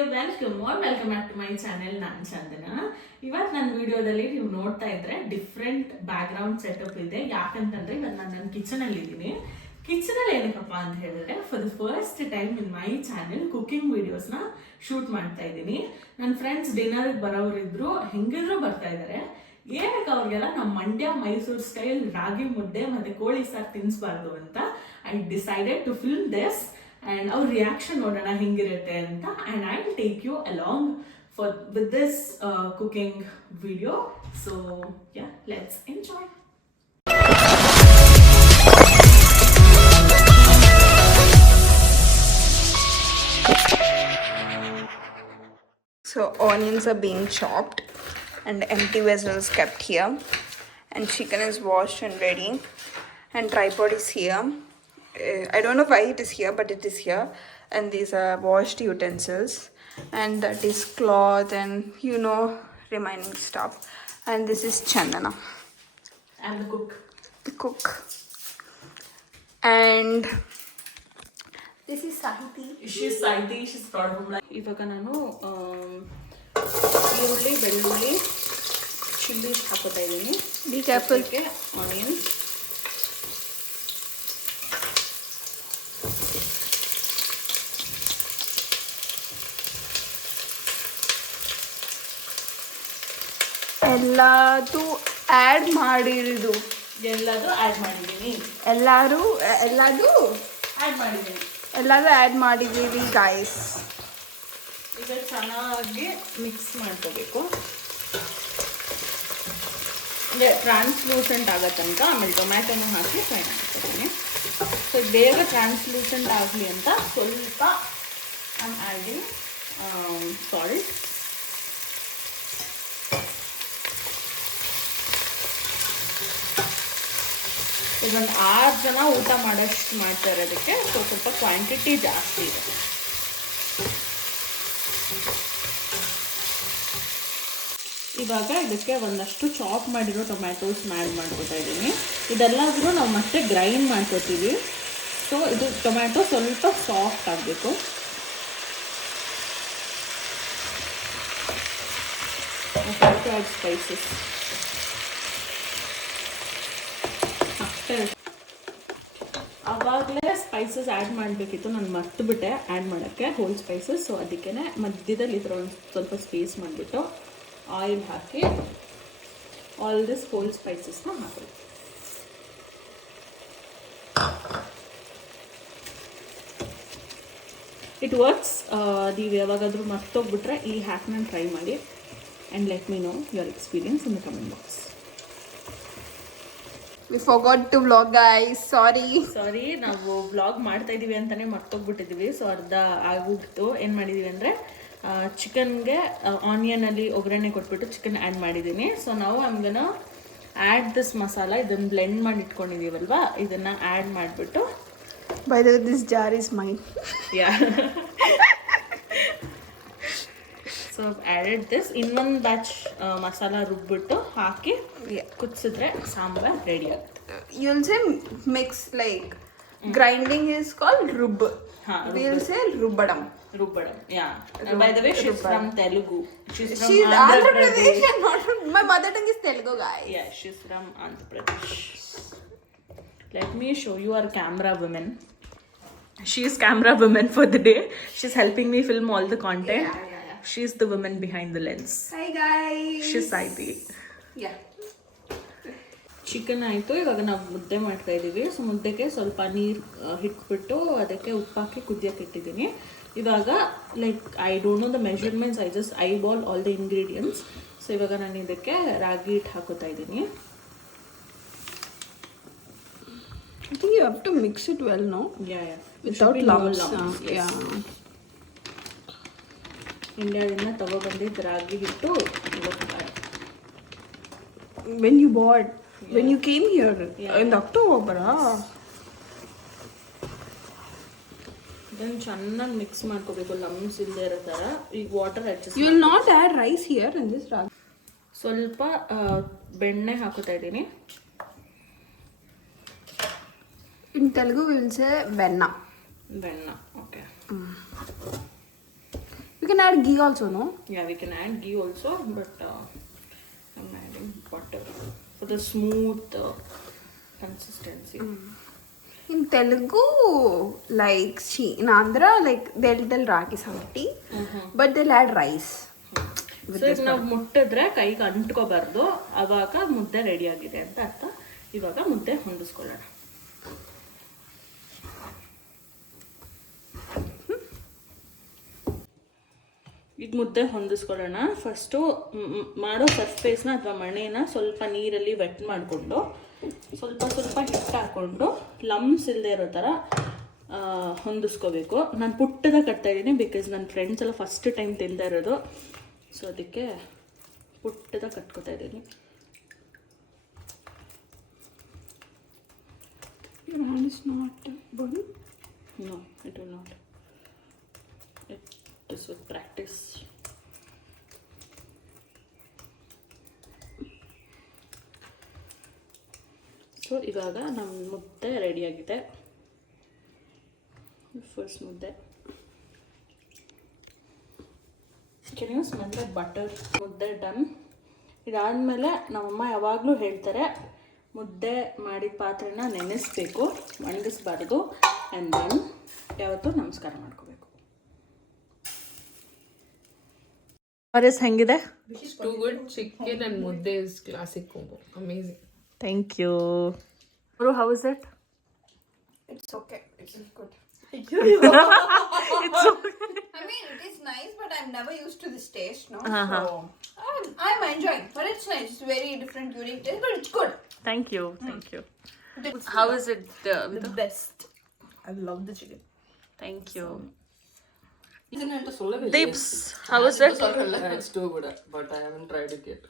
Welcome back to my channel. ನಾನು ಚಂದನ. ಇವತ್ತು ನನ್ನ ವಿಡಿಯೋದಲ್ಲಿ ನೀವು ನೋಡ್ತಾ ಇದ್ರೆ ಡಿಫ್ರೆಂಟ್ ಬ್ಯಾಕ್ ಗ್ರೌಂಡ್ ಸೆಟಪ್ ಇದೆ. ಯಾಕಂತಂದ್ರೆ ಇವತ್ತು ನಾನು ನನ್ನ ಕಿಚನ್ ಅಲ್ಲಿ ಇದ್ದೀನಿ. ಕಿಚನ್ ಅಲ್ಲಿ ಏನಕ್ಕಪ್ಪ ಅಂತ ಹೇಳಿದ್ರೆ for the first time in my channel cooking videos ನ ಶೂಟ್ ಮಾಡ್ತಾ ಇದ್ದೀನಿ. ನನ್ನ ಫ್ರೆಂಡ್ಸ್ ಡಿನ್ನರ್ ಬರೋರಿದ್ರು, ಹೆಂಗಿದ್ರು ಬರ್ತಾ ಇದ್ದಾರೆ. ಏನಕ್ಕೆ ಅವ್ರಿಗೆಲ್ಲ ನಮ್ಮ ಮಂಡ್ಯ ಮೈಸೂರು ಸ್ಟೈಲ್ ರಾಗಿ ಮುದ್ದೆ ಮತ್ತೆ ಕೋಳಿ ಸಾರು ತಿನ್ನಿಸ್ಬಾರ್ದು ಅಂತ I decided to film this. And our reaction ನೋಡೋಣ ಹೆಂಗಿರುತ್ತೆ ಅಂತ. And I will take you along with this cooking video. So yeah, let's enjoy. So onions are being chopped and empty vessels kept here, and chicken is washed and ready, and tripod is here. I don't know why it is here, but it is here. And these are washed utensils, and that is cloth and remaining stuff. And this is Chandana, And the cook. And this is Sahiti. She's Saiti. She's proud of like. ಇವಾಗ ನಾನು ಈರುಳ್ಳಿ, ಬೆಳ್ಳುಳ್ಳಿ, chilli ಹಾಕೋತಾ ಇದ್ದೀನಿ. Be careful. Onions, ಎಲ್ಲದು add ಮಾಡಿರೋದು, ಎಲ್ಲದು add ಮಾಡಿದ್ದೀನಿ. ಎಲ್ಲದು ಆ್ಯಡ್ ಮಾಡಿದ್ದೀನಿ. ಆ್ಯಡ್ ಮಾಡಿದ್ದೀವಿ ಗಾಯ್ಸ್. ಈಗ ಚೆನ್ನಾಗಿ ಮಿಕ್ಸ್ ಮಾಡ್ಕೋಬೇಕು. ಅಂದರೆ ಟ್ರಾನ್ಸ್ಲೂಸೆಂಟ್ ಆಗೋ ತನಕ. ಆಮೇಲೆ ಟೊಮ್ಯಾಟೊನೂ ಹಾಕಿ ಫ್ರೈ ಮಾಡ್ಕೊತೀನಿ. ಸೊ ಬೇಗ ಟ್ರಾನ್ಸ್ಲೂಸೆಂಟ್ ಆಗಲಿ ಅಂತ ಸ್ವಲ್ಪ ಐ ಆಮ್ ಆ್ಯಡಿಂಗ್ ಸಾಲ್ಟ್. ಇದೊಂದು 6 ಜನ ಊಟ ಮಾಡೋಷ್ಟು ಮಾಡ್ತಾ ಇರೋದಕ್ಕೆ ಸ್ವಲ್ಪ ಕ್ವಾಂಟಿಟಿ ಜಾಸ್ತಿ ಇದೆ. ಇವಾಗ ಇದಕ್ಕೆ ಒಂದಷ್ಟು ಚಾಪ್ ಮಾಡಿರೋ ಟೊಮ್ಯಾಟೋಸ್ ಆ್ಯಡ್ ಮಾಡ್ಕೊತಾ ಇದ್ದೀನಿ. ಇದೆಲ್ಲದೂ ನಾವು ಮತ್ತೆ ಗ್ರೈಂಡ್ ಮಾಡ್ಕೊತೀವಿ. ಸೊ ಇದು ಟೊಮ್ಯಾಟೊ ಸ್ವಲ್ಪ ಸಾಫ್ಟ್ ಆಗಬೇಕು. ಸ್ಪೈಸಸ್ ಆವಾಗಲೇ ಸ್ಪೈಸಸ್ ಆ್ಯಡ್ ಮಾಡಬೇಕಿತ್ತು, ನಾನು ಮರ್ತುಬಿಟ್ಟೆ ಆ್ಯಡ್ ಮಾಡೋಕ್ಕೆ ಹೋಲ್ ಸ್ಪೈಸಸ್. ಸೊ ಅದಕ್ಕೆ ಮಧ್ಯದಲ್ಲಿ ಈ ಥರ ಒಂದು ಸ್ವಲ್ಪ ಸ್ಪೇಸ್ ಮಾಡಿಬಿಟ್ಟು ಆಯಿಲ್ ಹಾಕಿ ಆಲ್ ದಿಸ್ ಹೋಲ್ ಸ್ಪೈಸಸ್ನ ಹಾಕಬೇಕು. It works. ನೀವು ಯಾವಾಗಾದರೂ ಮರ್ತೋಗ್ಬಿಟ್ರೆ ಈ ಹ್ಯಾಕ್ನ ಟ್ರೈ ಮಾಡಿ. And let me know your experience in the comment box. We forgot to vlog guys, sorry. ನಾವು ವ್ಲಾಗ್ ಮಾಡ್ತಾ ಇದೀವಿ ಅಂತಾನೆ ಮರ್ತೋಗ್ಬಿಟ್ಟಿದ್ದೀವಿ. ಸೊ ಅರ್ಧ ಆಗ್ಬಿಟ್ಟು ಏನು ಮಾಡಿದ್ದೀವಿ ಅಂದರೆ ಚಿಕನ್ಗೆ ಆನಿಯನಲ್ಲಿ ಒಗ್ಗರಣೆ ಕೊಟ್ಬಿಟ್ಟು ಚಿಕನ್ ಆ್ಯಡ್ ಮಾಡಿದ್ದೀನಿ. ಸೊ ನಾವು ನಮ್ಗನ ಆ್ಯಡ್ ದಿಸ್ ಮಸಾಲ, ಇದನ್ನು ಬ್ಲೆಂಡ್ ಮಾಡಿ ಇಟ್ಕೊಂಡಿದ್ದೀವಲ್ವಾ, ಇದನ್ನು ಆ್ಯಡ್ ಮಾಡಿಬಿಟ್ಟು. By the way, this jar is mine. Yeah. So added this. ಇನ್ನೊಂದು ಬ್ಯಾಚ್ ಮಸಾಲ ರುಬ್ಬಿಟ್ಟು ಹಾಕಿ ಕುದಿಸಿದ್ರೆ ಸಾಂಬಾರ್ ರೆಡಿ ಆಗುತ್ತೆ. You'll say mix, like grinding is called rub. We'll say rubbadam. Yeah. And by the way, she's from Telugu. She's Andhra Pradesh. My mother tongue is Telugu, guys. Yeah, she's from Andhra Pradesh. Let me show you our camera woman. She's camera woman for the day. She's helping me film all the content. Yeah. She's the woman behind the lens. Hi guys. She's Saiti. Yeah. Chicken ಆಯಿತು. ಇವಾಗ ನಾವು ಮುದ್ದೆ ಮಾಡ್ತಾ ಇದ್ದೀವಿ. So ಮುದ್ದೆಗೆ ಸ್ವಲ್ಪ ನೀರು ಇಟ್ಬಿಟ್ಟು ಅದಕ್ಕೆ ಉಪ್ಪು ಹಾಕಿ ಕುದಿಯೋಕೆ ಇಟ್ಟಿದ್ದೀನಿ. ಇವಾಗ like I don't know the measurements, I just eyeball all the ingredients. So ಇವಾಗ ನಾನು ಇದಕ್ಕೆ ರಾಗಿ ಹಿಟ್ಟು ಹಾಕೋತಾ ಇದ್ದೀನಿ. I think you have to mix it well, no? Yeah. Without lumps. Yeah. ಇಂಡಿಯಾದಿಂದ ತಗೊಬಂದಿದ್ದು ರಾಗಿ ಹಿಟ್ಟು. When you bought, when you came here in October. ಇದನ್ನು ಚೆನ್ನಾಗಿ ಮಿಕ್ಸ್ ಮಾಡ್ಕೋಬೇಕು, ಲಮ್ಸ್ ಇಲ್ಲದೆ ಇರೋ ಥರ. ಈಗ water adjust. You will not add rice here in this ragi. ಸ್ವಲ್ಪ ಬೆಣ್ಣೆ ಹಾಕೋತಾ ಇದ್ದೀನಿ. In Telugu we will say venna. Venna, okay. You can can add ghee also, no? Yeah, we can add ghee also, but I'm adding butter for the smooth consistency. In Telugu, like in Andhra, like they'll tell ragi samti, but they'll add rice. So ಈಗ ನಾವು ಮುಟ್ಟಿದ್ರೆ ಕೈಗೆ ಅಂಟ್ಕೋಬಾರ್ದು, ಆವಾಗ ಮುದ್ದೆ ready ಆಗಿದೆ ಅಂತ ಅರ್ಥ. ಇವಾಗ ಮುದ್ದೆ ಹೊಂದಿಸ್ಕೊಳ್ಳೋಣ. ಈಗ ಮುದ್ದೆ ಹೊಂದಿಸ್ಕೊಳ್ಳೋಣ. ಫಸ್ಟು ಮಾಡೋ ಸರ್ಫೇಸ್ನ ಅಥವಾ ಮಣೆನ ಸ್ವಲ್ಪ ನೀರಲ್ಲಿ ವೆಟ್ ಮಾಡಿಕೊಂಡು ಸ್ವಲ್ಪ ಸ್ವಲ್ಪ ಹಿಟ್ಟು ಹಾಕ್ಕೊಂಡು ಲಮ್ಸ್ ಇಲ್ಲದೆ ಇರೋ ಥರ ಹೊಂದಿಸ್ಕೋಬೇಕು. ನಾನು ಪುಟ್ಟದಾಗ ಕಟ್ತಾಯಿದ್ದೀನಿ, ಬಿಕಾಸ್ ನನ್ನ ಫ್ರೆಂಡ್ಸ್ ಎಲ್ಲ ಫಸ್ಟ್ ಟೈಮ್ ತಿಂತಾ ಇರೋದು. ಸೊ ಅದಕ್ಕೆ ಪುಟ್ಟದಾಗ ಕಟ್ಕೋತಾ ಇದ್ದೀನಿ. Your hand is not burning? No, it will not. It is with practice. So ಇವಾಗ ನಮ್ಮ ಮುದ್ದೆ ರೆಡಿಯಾಗಿದೆ. ಫಸ್ಟ್ ಮುದ್ದೆ can you smell the butter. ಮುದ್ದೆ ಡನ್. ಇದಾದಮೇಲೆ ನಮ್ಮಮ್ಮ ಯಾವಾಗಲೂ ಹೇಳ್ತಾರೆ ಮುದ್ದೆ ಮಾಡಿದ ಪಾತ್ರೆನ ನೆನೆಸ್ಬೇಕು, ಒಣಗಿಸ್ಬಾರ್ದು. ಆ್ಯಂಡ್ ದೆನ್ ಯಾವತ್ತೂ ನಮಸ್ಕಾರ ಮಾಡ್ಕೋಬೇಕು. ಹೆಂಗಿದೆ? It's too good. Chicken and mudde is classic combo. Amazing. Thank you. How is it? It's okay. It's good. It's okay. I mean, it is nice, but I'm never used to this taste, no? So I'm enjoying, but it's nice. It's very different, unique taste, but it's good. Thank you. How is it? The best. I love the chicken. Thank you. Isn't it Deeps, how is it? It's too good, but I haven't tried it yet.